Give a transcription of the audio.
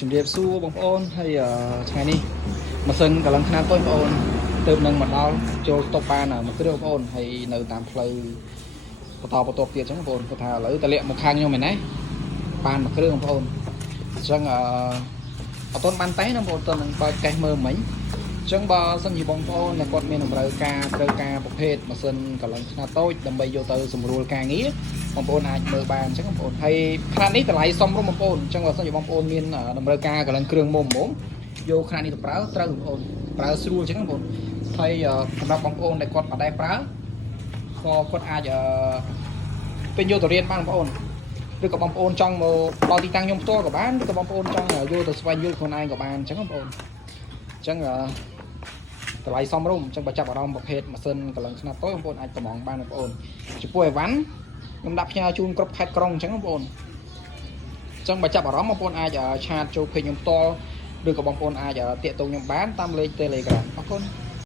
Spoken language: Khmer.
ជំរាបសួរបងប្អូនហើយថ្ងៃនេះម៉ាស៊ីនកម្លាំងខ្នាតតូចបងប្អូនទើបនឹងមកដល់ចូលតុបបានមួយគ្រឿងបងប្អូនហើយនៅតាមផ្លូវបន្តទៀតអញ្ចឹងបងប្អូនគាត់ថាឥឡូវតលាក់មកខាងខ្ញុំឯណាបានមួយគ្រឿងបងប្អូនអញ្ចឹងអត់ទាន់បានតែណាបងប្អូនតើនឹងបើកកេះមើលមិញអញ្ចឹងបើសិនជាបងប្អូនដែលគាត់មានតម្រូវការត្រូវការប្រភេទម៉ាស៊ីនកម្លាំងខ្នាតតូចដើម្បីយកទៅសម្រួលការងារបងប្អូនអាចមើលបានអញ្ចឹងបងប្អូនហើយខ្នាតនេះតម្លៃសមរម្យបងប្អូនអញ្ចឹងបើសិនជាបងប្អូនមានតម្រូវការកម្លាំងគ្រឿងមុំយកខ្នាតនេះទៅប្រើត្រូវបងប្អូនប្រើស្រួលអញ្ចឹងបងប្អូនហើយសម្រាប់បងប្អូនដែលគាត់មិនដែលប្រើក៏គាត់អាចពេញយកទៅរៀនបានបងប្អូនឬក៏បងប្អូនចង់មកដល់ទីតាំងខ្ញុំផ្ទាល់ក៏បានឬក៏បងប្អូនចង់យកទៅស្វែងយល់ខ្លួនឯងក៏បានអញ្ចឹងបងប្អូនអញ្ចឹងតម្លៃសមរម្យអញ្ចឹងបើចាប់អារម្មណ៍ប្រភេទម៉ាស៊ីនកម្លាំងខ្នាតតូចបងប្អូនអាចតម្ងបានបងប្អូនចំពោះអីវ៉ាន់ខ្ញុំដាក់ផ្ញើជូនគ្រប់ខេត្តក្រុងអញ្ចឹងបងប្អូនអញ្ចឹងបើចាប់អារម្មណ៍បងប្អូនអាចឆាតចូលពេកខ្ញុំផ្ទាល់ឬក៏បងប្អូនអាចតាក់ទងខ្ញុំបានតាមលេខ Telegram អរគុណ